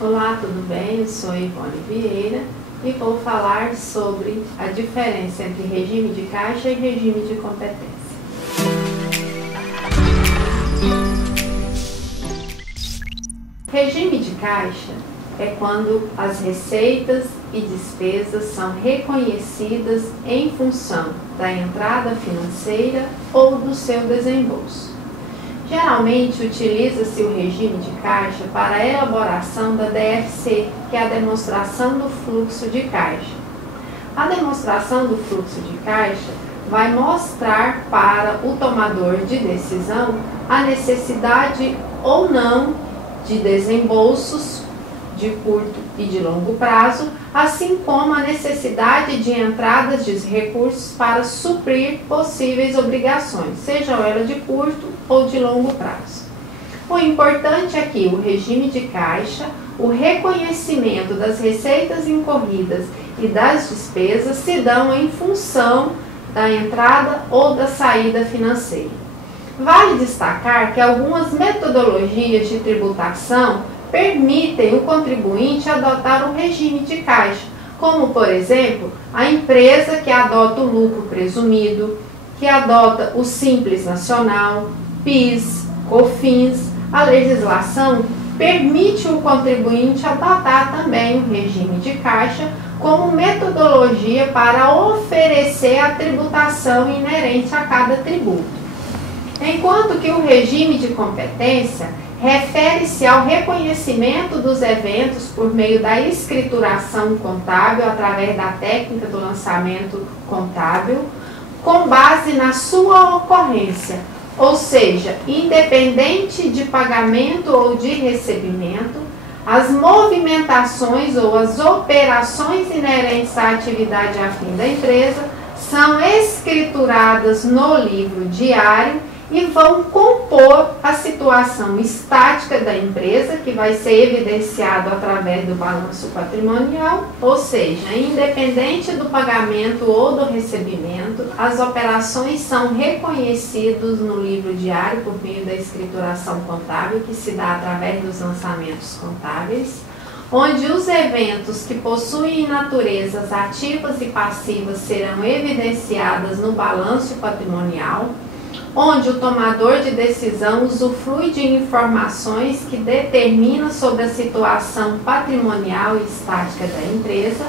Olá, tudo bem? Eu sou Ivone Vieira e vou falar sobre a diferença entre regime de caixa e regime de competência. Regime de caixa é quando as receitas e despesas são reconhecidas em função da entrada financeira ou do seu desembolso. Geralmente utiliza-se o regime de caixa para a elaboração da DFC, que é a demonstração do fluxo de caixa. A demonstração do fluxo de caixa vai mostrar para o tomador de decisão a necessidade ou não de desembolsos de curto e de longo prazo, assim como a necessidade de entradas de recursos para suprir possíveis obrigações, sejam elas de curto ou de longo prazo. O importante é que o regime de caixa, o reconhecimento das receitas incorridas e das despesas se dão em função da entrada ou da saída financeira. Vale destacar que algumas metodologias de tributação permitem o contribuinte adotar o regime de caixa, como, por exemplo, a empresa que adota o lucro presumido, que adota o Simples Nacional, PIS, COFINS. A legislação permite o contribuinte adotar também o regime de caixa como metodologia para oferecer a tributação inerente a cada tributo. Enquanto que o regime de competência refere-se ao reconhecimento dos eventos por meio da escrituração contábil através da técnica do lançamento contábil, com base na sua ocorrência, ou seja, independente de pagamento ou de recebimento, as movimentações ou as operações inerentes à atividade afim da empresa são escrituradas no livro diário e vão compor a situação estática da empresa, que vai ser evidenciado através do balanço patrimonial, ou seja, independente do pagamento ou do recebimento, as operações são reconhecidas no livro diário por meio da escrituração contábil, que se dá através dos lançamentos contábeis, onde os eventos que possuem naturezas ativas e passivas serão evidenciadas no balanço patrimonial, onde o tomador de decisão usufrui de informações que determinam sobre a situação patrimonial e estática da empresa,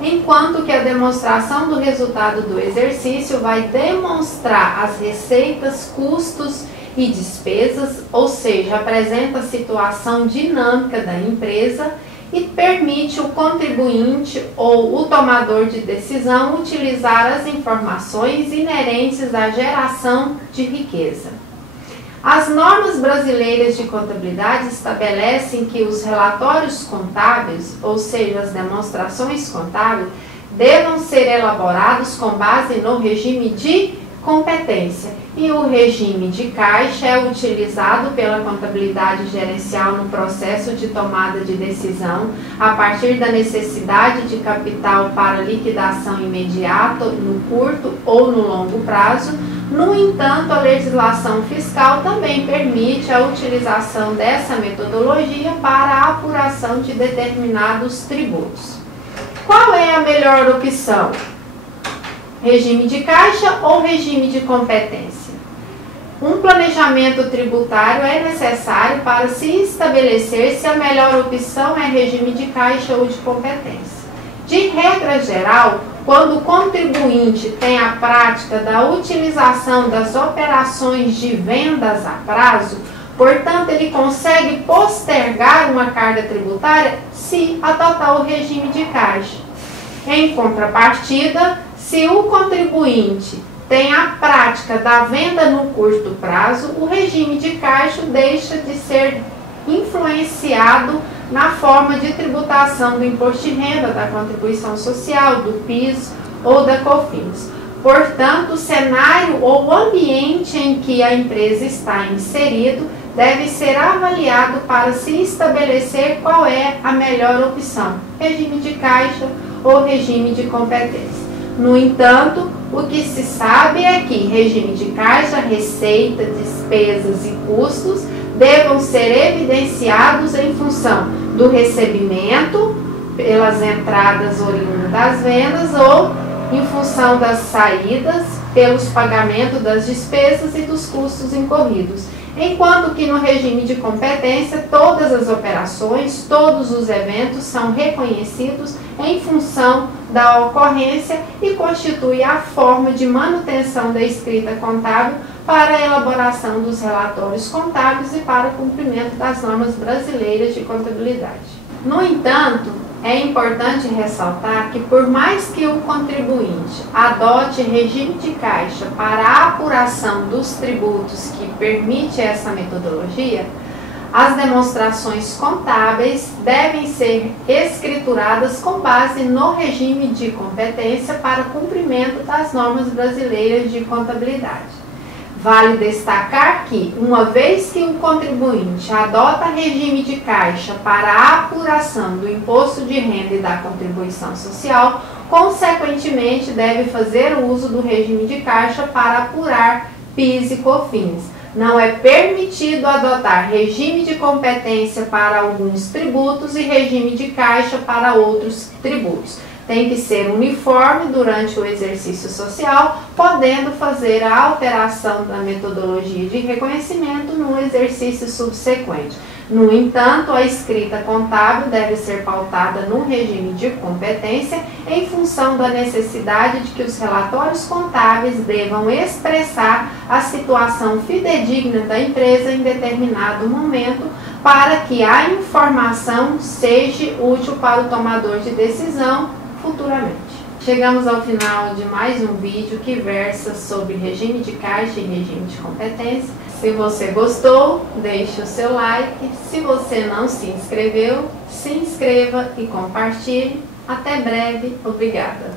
enquanto que a demonstração do resultado do exercício vai demonstrar as receitas, custos e despesas, ou seja, apresenta a situação dinâmica da empresa e permite o contribuinte ou o tomador de decisão utilizar as informações inerentes à geração de riqueza. As normas brasileiras de contabilidade estabelecem que os relatórios contábeis, ou seja, as demonstrações contábeis, devam ser elaborados com base no regime de competência, e o regime de caixa é utilizado pela contabilidade gerencial no processo de tomada de decisão a partir da necessidade de capital para liquidação imediata, no curto ou no longo prazo. No entanto, a legislação fiscal também permite a utilização dessa metodologia para a apuração de determinados tributos. Qual é a melhor opção? Regime de caixa ou regime de competência? Um planejamento tributário é necessário para se estabelecer se a melhor opção é regime de caixa ou de competência. De regra geral, quando o contribuinte tem a prática da utilização das operações de vendas a prazo, portanto, ele consegue postergar uma carga tributária se adotar o regime de caixa. Em contrapartida, se o contribuinte tem a prática da venda no curto prazo, o regime de caixa deixa de ser influenciado na forma de tributação do imposto de renda, da contribuição social, do PIS ou da COFINS. Portanto, o cenário ou o ambiente em que a empresa está inserido deve ser avaliado para se estabelecer qual é a melhor opção, regime de caixa ou regime de competência. No entanto, o que se sabe é que regime de caixa, receita, despesas e custos devam ser evidenciados em função do recebimento, pelas entradas oriundas das vendas ou em função das saídas, pelos pagamentos das despesas e dos custos incorridos. Enquanto que no regime de competência, todas as operações, todos os eventos são reconhecidos em função da ocorrência e constitui a forma de manutenção da escrita contábil para a elaboração dos relatórios contábeis e para o cumprimento das normas brasileiras de contabilidade. No entanto, é importante ressaltar que, por mais que o contribuinte adote regime de caixa para a apuração dos tributos que permite essa metodologia, as demonstrações contábeis devem ser escrituradas com base no regime de competência para cumprimento das normas brasileiras de contabilidade. Vale destacar que, uma vez que o contribuinte adota regime de caixa para a apuração do imposto de renda e da contribuição social, consequentemente deve fazer uso do regime de caixa para apurar PIS e COFINS. Não é permitido adotar regime de competência para alguns tributos e regime de caixa para outros tributos. Tem que ser uniforme durante o exercício social, podendo fazer a alteração da metodologia de reconhecimento no exercício subsequente. No entanto, a escrita contábil deve ser pautada no regime de competência em função da necessidade de que os relatórios contábeis devam expressar a situação fidedigna da empresa em determinado momento para que a informação seja útil para o tomador de decisão futuramente. Chegamos ao final de mais um vídeo que versa sobre regime de caixa e regime de competência. Se você gostou, deixe o seu like. Se você não se inscreveu, se inscreva e compartilhe. Até breve. Obrigada.